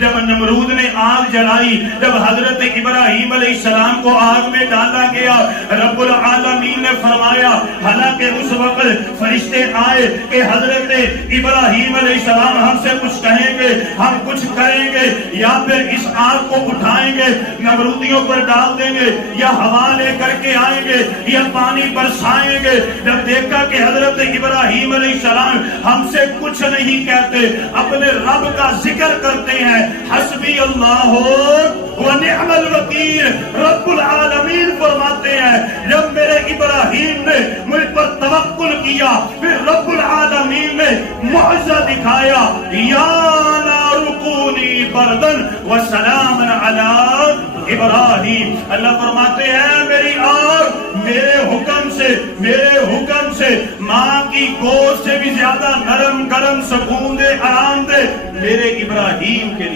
جب نمرود نے آگ جلائی، جب حضرت ابراہیم علیہ السلام کو آگ میں ڈالا گیا، رب العالمین نے فرمایا، حالانکہ اس وقت فرشتے آئے کہ حضرت ابراہیم علیہ السلام ہم سے کچھ کہیں گے، ہم کچھ کریں گے، یا پھر اس آگ کو اٹھائیں گے نمرودیوں پر ڈال دیں گے، یا ہوا لے کر کے آئیں گے، یا پانی برسائیں گے۔ جب دیکھا کہ حضرت ابراہیم علیہ السلام ہم سے کچھ نہیں کہتے، اپنے رب کا ذکر کرتے ہیں، حسبی اللہ ونعم الوکیل، رب العالمین فرماتے ہیں جب میرے ابراہیم نے مجھ پر توکل کیا، پھر رب العالمین نے معجزہ دکھایا، یا نار کونی بردن وسلام علی ابراہیم۔ اللہ فرماتے ہیں میری آگ میرے حکم سے ماں کی گوشت سے بھی زیادہ نرم گرم سکون دے، آرام دے میرے ابراہیم کے لیے۔